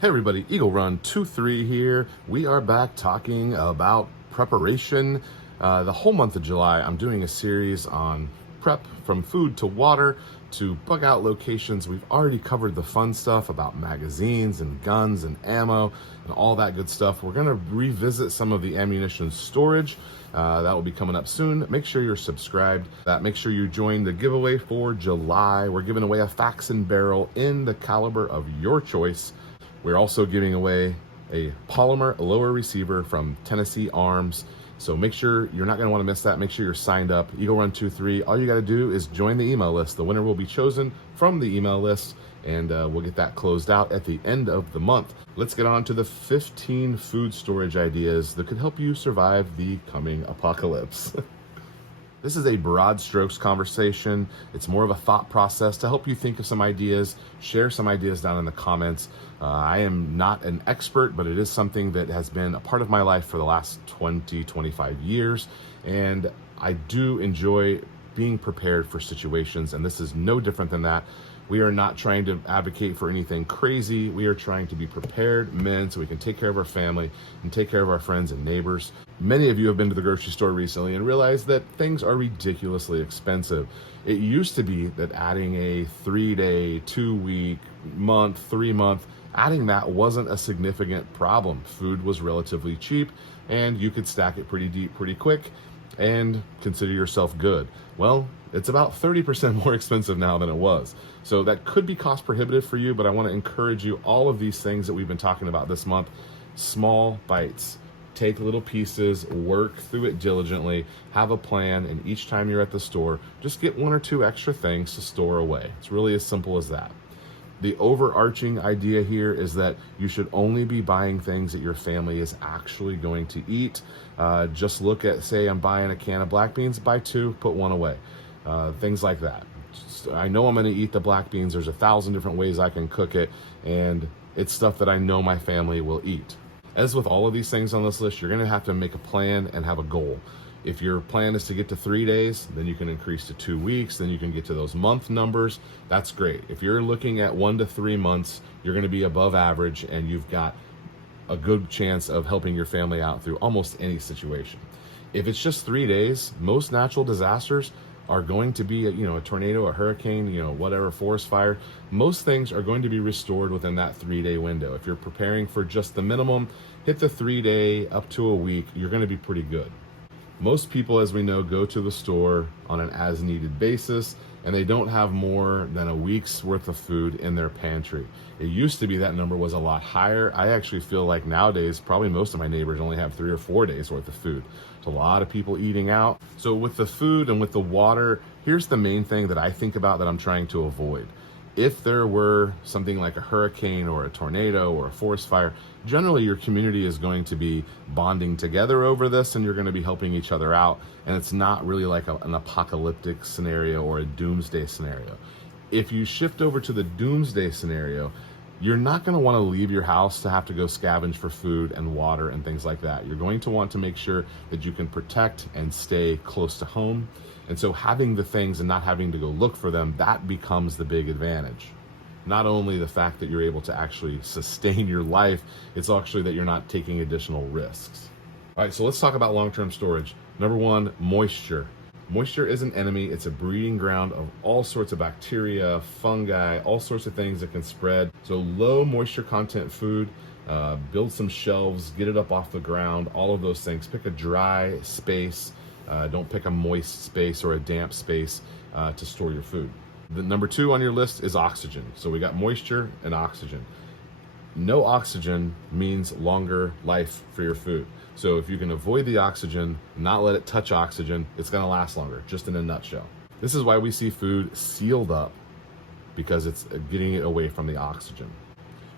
Hey everybody, Eagle Run 23 here. We are back talking about preparation. The whole month of July, I'm doing a series on prep from food to water to bug out locations. We've already covered the fun stuff about magazines and guns and ammo and all that good stuff. We're gonna revisit some of the ammunition storage. That will be coming up soon. Make sure you're subscribed. Make sure you join the giveaway for July. We're giving away a Faxon barrel in the caliber of your choice. We're also giving away a polymer lower receiver from Tennessee Arms. So make sure you're not going to want to miss that. Make sure you're signed up. Eagle Run 23. All you got to do is join the email list. The winner will be chosen from the email list, and we'll get that closed out at the end of the month. Let's get on to the 15 food storage ideas that could help you survive the coming apocalypse. This is a broad strokes conversation. It's more of a thought process to help you think of some ideas, share some ideas down in the comments. I am not an expert, but it is something that has been a part of my life for the last 25 years. And I do enjoy being prepared for situations, and this is no different than that. We are not trying to advocate for anything crazy. We are trying to be prepared men so we can take care of our family and take care of our friends and neighbors. Many of you have been to the grocery store recently and realized that things are ridiculously expensive. It used to be that adding a 3-day, 2-week, month, 3-month, adding that wasn't a significant problem. Food was relatively cheap and you could stack it pretty deep pretty quick and consider yourself good. Well, it's about 30% more expensive now than it was. So that could be cost prohibitive for you, but I want to encourage you, all of these things that we've been talking about this month, small bites. Take little pieces, work through it diligently, have a plan, and each time you're at the store, just get 1 or 2 extra things to store away. It's really as simple as that. The overarching idea here is that you should only be buying things that your family is actually going to eat. Just look at, say I'm buying a can of black beans, buy 2, put 1 away. Things like that. I know I'm going to eat the black beans. There's 1,000 different ways I can cook it, and it's stuff that I know my family will eat. As with all of these things on this list, you're going to have to make a plan and have a goal. If your plan is to get to 3 days, then you can increase to 2 weeks, then you can get to those month numbers. That's great. If you're looking at 1 to 3 months, you're going to be above average, and you've got a good chance of helping your family out through almost any situation. If it's just 3 days, most natural disasters are going to be a tornado, a hurricane, whatever, forest fire. Most things are going to be restored within that 3-day window. If you're preparing for just the minimum, hit the 3-day up to a week, you're going to be pretty good. Most people, as we know, go to the store on an as-needed basis, and they don't have more than a week's worth of food in their pantry. It used to be that number was a lot higher. I actually feel like nowadays, probably most of my neighbors only have 3 or 4 days worth of food. It's a lot of people eating out. So with the food and with the water, here's the main thing that I think about that I'm trying to avoid. If there were something like a hurricane or a tornado or a forest fire, generally your community is going to be bonding together over this, and you're going to be helping each other out. And it's not really like an apocalyptic scenario or a doomsday scenario. If you shift over to the doomsday scenario, you're not going to want to leave your house to have to go scavenge for food and water and things like that. You're going to want to make sure that you can protect and stay close to home. And so having the things and not having to go look for them, that becomes the big advantage. Not only the fact that you're able to actually sustain your life, it's actually that you're not taking additional risks. All right, so let's talk about long-term storage. Number 1, moisture. Moisture is an enemy. It's a breeding ground of all sorts of bacteria, fungi, all sorts of things that can spread. So low moisture content food, build some shelves, get it up off the ground, all of those things. Pick a dry space. Don't pick a moist space or a damp space to store your food. The number 2 on your list is oxygen. So we got moisture and oxygen. No oxygen means longer life for your food. So if you can avoid the oxygen, not let it touch oxygen, it's going to last longer, just in a nutshell. This is why we see food sealed up, because it's getting it away from the oxygen.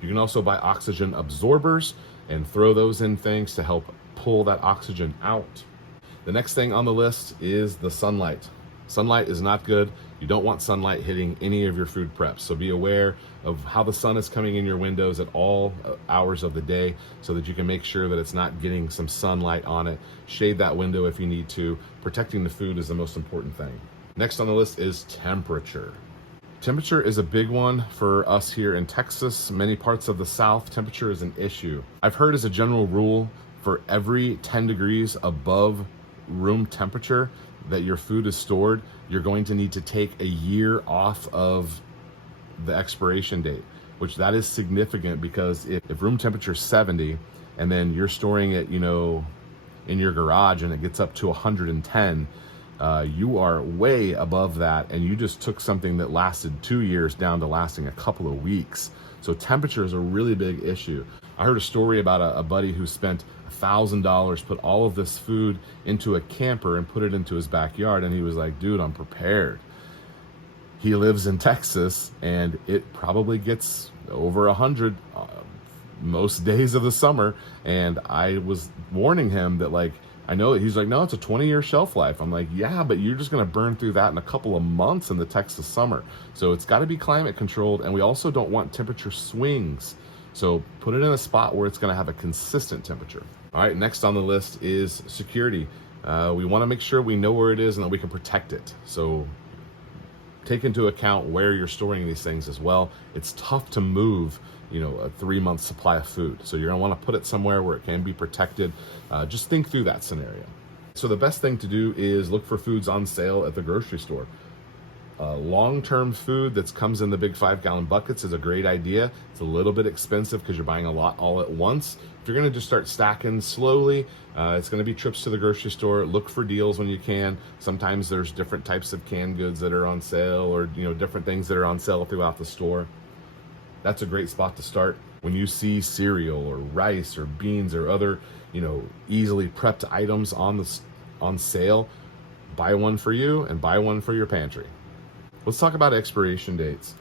You can also buy oxygen absorbers and throw those in things to help pull that oxygen out. The next thing on the list is the sunlight. Sunlight is not good. You don't want sunlight hitting any of your food preps. So be aware of how the sun is coming in your windows at all hours of the day so that you can make sure that it's not getting some sunlight on it. Shade that window if you need to. Protecting the food is the most important thing. Next on the list is temperature. Temperature is a big one for us here in Texas. Many parts of the South, temperature is an issue. I've heard as a general rule, for every 10 degrees above room temperature that your food is stored, you're going to need to take a year off of the expiration date, which that is significant, because if room temperature is 70 and then you're storing it, you know, in your garage and it gets up to 110, you are way above that, and you just took something that lasted 2 years down to lasting a couple of weeks. So temperature is a really big issue. I heard a story about a buddy who spent $1,000, put all of this food into a camper and put it into his backyard, and he was like, dude, I'm prepared. He lives in Texas and it probably gets over 100 most days of the summer, and I was warning him that, like, I know, he's like, no, it's a 20-year shelf life. I'm like, yeah, but you're just going to burn through that in a couple of months in the Texas summer. So it's got to be climate controlled, and we also don't want temperature swings. So put it in a spot where it's going to have a consistent temperature. All right, next on the list is security. We want to make sure we know where it is and that we can protect it. So take into account where you're storing these things as well. It's tough to move, you know, a 3-month supply of food. So you're gonna wanna put it somewhere where it can be protected. Just think through that scenario. So the best thing to do is look for foods on sale at the grocery store. Long-term food that comes in the big 5-gallon buckets is a great idea. It's a little bit expensive because you're buying a lot all at once. If you're gonna just start stacking slowly, it's gonna be trips to the grocery store. Look for deals when you can. Sometimes there's different types of canned goods that are on sale, or, you know, different things that are on sale throughout the store. That's a great spot to start. When you see cereal or rice or beans or other, you know, easily prepped items on sale, buy one for you and buy one for your pantry. Let's talk about expiration dates.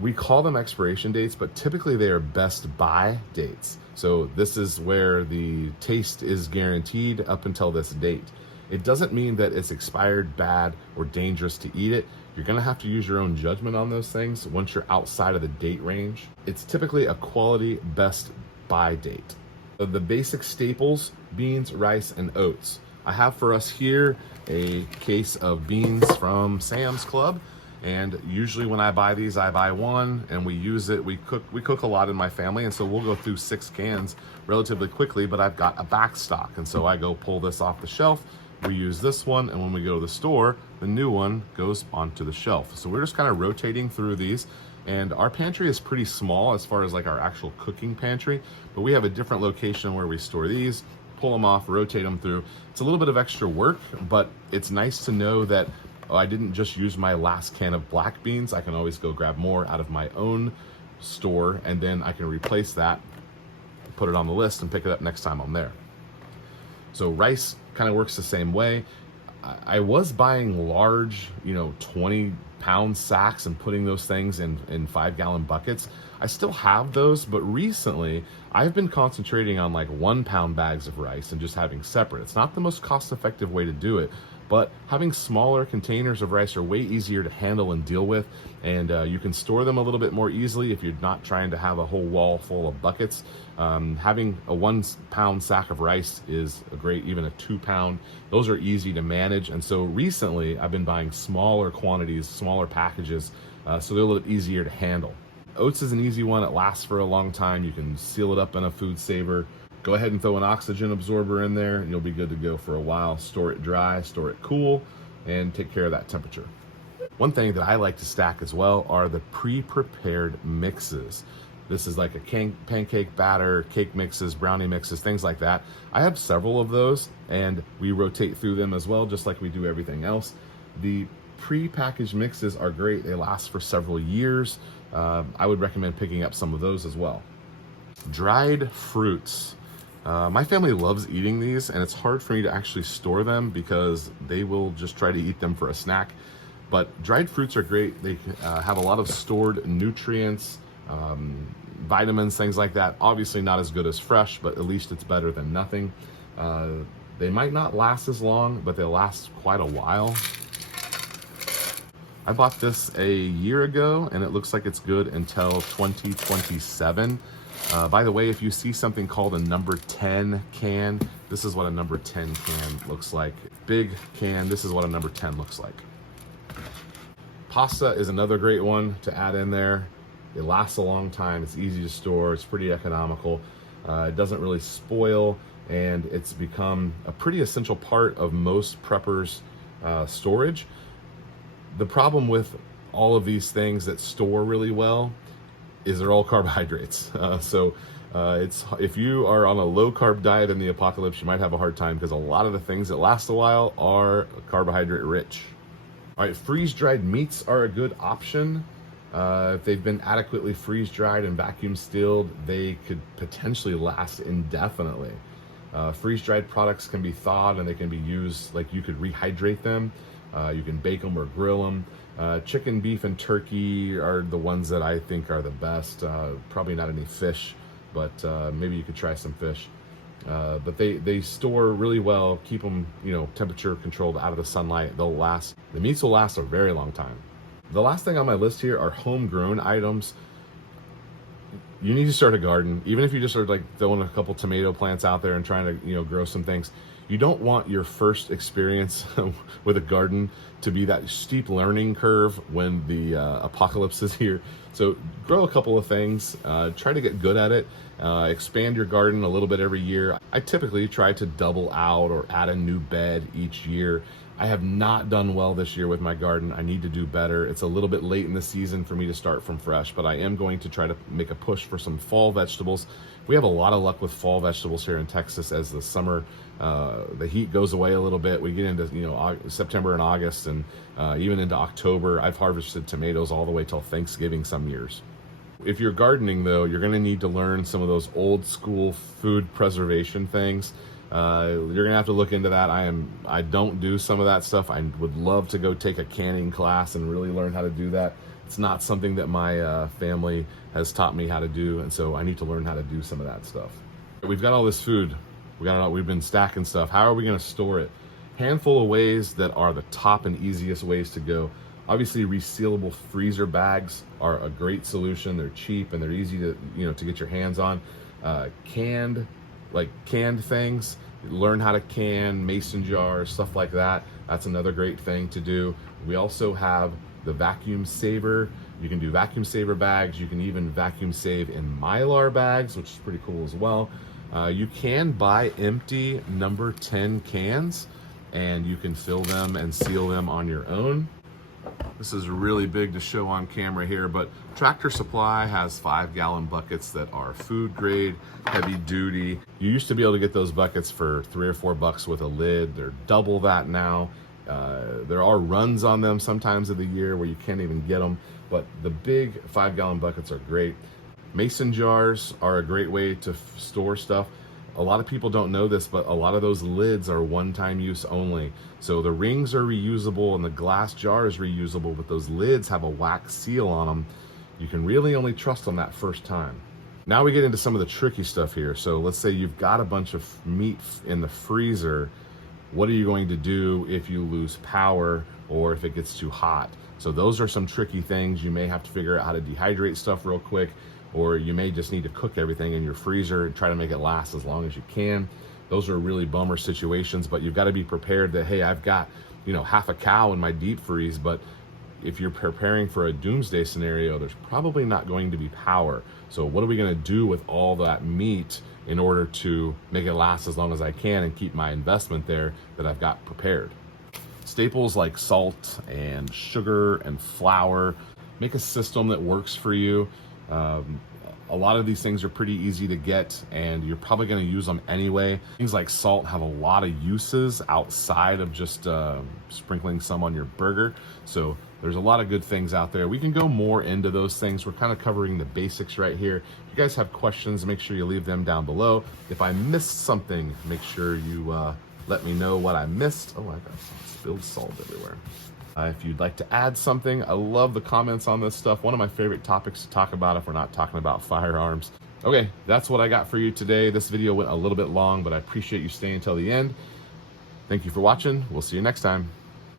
We call them expiration dates, but typically they are best buy dates. So this is where the taste is guaranteed up until this date. It doesn't mean that it's expired, bad, or dangerous to eat it. You're gonna have to use your own judgment on those things once you're outside of the date range. It's typically a quality best buy date. The basic staples: beans, rice, and oats. I have for us here a case of beans from Sam's Club, and usually when I buy these, I buy one and we use it. We cook a lot in my family, and so we'll go through 6 cans relatively quickly, but I've got a back stock, and so I go pull this off the shelf, reuse this one, and when we go to the store, the new one goes onto the shelf. So we're just kind of rotating through these, and our pantry is pretty small as far as like our actual cooking pantry, but we have a different location where we store these, pull them off, rotate them through. It's a little bit of extra work, but it's nice to know that I didn't just use my last can of black beans. I can always go grab more out of my own store, and then I can replace that, put it on the list, and pick it up next time I'm there. So rice kind of works the same way. I was buying large, you know, 20-pound sacks and putting those things in 5-gallon buckets. I still have those, but recently I've been concentrating on like 1-pound bags of rice and just having separate. It's not the most cost-effective way to do it, but having smaller containers of rice are way easier to handle and deal with, and you can store them a little bit more easily if you're not trying to have a whole wall full of buckets. Having a 1-pound sack of rice is great, even a 2-pound. Those are easy to manage, and so recently I've been buying smaller quantities, smaller packages, so they're a little easier to handle. Oats is an easy one. It lasts for a long time. You can seal it up in a food saver. Go ahead and throw an oxygen absorber in there, and you'll be good to go for a while. Store it dry, store it cool, and take care of that temperature. One thing that I like to stack as well are the pre-prepared mixes. This is like a pancake batter, cake mixes, brownie mixes, things like that. I have several of those, and we rotate through them as well, just like we do everything else. The pre-packaged mixes are great. They last for several years. I would recommend picking up some of those as well. Dried fruits. My family loves eating these, and it's hard for me to actually store them because they will just try to eat them for a snack. But dried fruits are great. They have a lot of stored nutrients, vitamins, things like that. Obviously not as good as fresh, but at least it's better than nothing. They might not last as long, but they'll last quite a while. I bought this a year ago, and it looks like it's good until 2027. By the way, if you see something called a number 10 can, this is what a number 10 can looks like. Big can, this is what a number 10 looks like. Pasta is another great one to add in there. It lasts a long time. It's easy to store. It's pretty economical. It doesn't really spoil, and it's become a pretty essential part of most preppers' storage. The problem with all of these things that store really well is they're all carbohydrates. If you are on a low carb diet in the apocalypse, you might have a hard time because a lot of the things that last a while are carbohydrate rich. All right, freeze-dried meats are a good option. If they've been adequately freeze-dried and vacuum sealed, they could potentially last indefinitely. Freeze-dried products can be thawed and they can be used, like you could rehydrate them. You can bake them or grill them. Chicken, beef, and turkey are the ones that I think are the best. Probably not any fish, but maybe you could try some fish. But they store really well. Keep them, temperature controlled, out of the sunlight. They'll last. The meats will last a very long time. The last thing on my list here are homegrown items. You need to start a garden, even if you just are like throwing a couple tomato plants out there and trying to grow some things. You don't want your first experience with a garden to be that steep learning curve when the apocalypse is here. So grow a couple of things, try to get good at it, expand your garden a little bit every year. I typically try to double out or add a new bed each year. I have not done well this year with my garden. I need to do better. It's a little bit late in the season for me to start from fresh, but I am going to try to make a push for some fall vegetables. We have a lot of luck with fall vegetables here in Texas as the summer, the heat goes away a little bit. We get into September and August, and even into October. I've harvested tomatoes all the way till Thanksgiving some years. If you're gardening though, you're gonna need to learn some of those old school food preservation things. You're gonna have to look into that. I don't do some of that stuff. I would love to go take a canning class and really learn how to do that. It's not something that my family has taught me how to do, and so I need to learn how to do some of that stuff. We've got all this food. We've been stacking stuff. How are we gonna store it? Handful of ways that are the top and easiest ways to go. Obviously, resealable freezer bags are a great solution. They're cheap and they're easy to get your hands on. Canned things, learn how to can, mason jars, stuff like that. That's another great thing to do. We also have the vacuum saver. You can do vacuum saver bags. You can even vacuum save in Mylar bags, which is pretty cool as well. You can buy empty number 10 cans and you can fill them and seal them on your own. This is really big to show on camera here, but Tractor Supply has 5-gallon buckets that are food grade, heavy duty. You used to be able to get those buckets for $3 or $4 with a lid. They're double that now. There are runs on them sometimes of the year where you can't even get them, but the big 5-gallon buckets are great. Mason jars are a great way to store stuff. A lot of people don't know this, but a lot of those lids are one-time use only. So the rings are reusable and the glass jar is reusable, but those lids have a wax seal on them. You can really only trust them that first time. Now we get into some of the tricky stuff here. So let's say you've got a bunch of meat in the freezer. What are you going to do if you lose power or if it gets too hot? So those are some tricky things. You may have to figure out how to dehydrate stuff real quick, or you may just need to cook everything in your freezer and try to make it last as long as you can. Those are really bummer situations, but you've got to be prepared that, hey, I've got, half a cow in my deep freeze, but if you're preparing for a doomsday scenario, there's probably not going to be power. So what are we going to do with all that meat in order to make it last as long as I can and keep my investment there that I've got prepared? Staples like salt and sugar and flour, make a system that works for you. A lot of these things are pretty easy to get and you're probably going to use them anyway. Things like salt have a lot of uses outside of just sprinkling some on your burger. So there's a lot of good things out there. We can go more into those things. We're kind of covering the basics right here. If you guys have questions, make sure you leave them down below. If I missed something, make sure you let me know what I missed. Oh, I got spilled salt everywhere. If you'd like to add something, I love the comments on this stuff. One of my favorite topics to talk about if we're not talking about firearms. Okay, that's what I got for you today. This video went a little bit long, but I appreciate you staying until the end. Thank you for watching. We'll see you next time.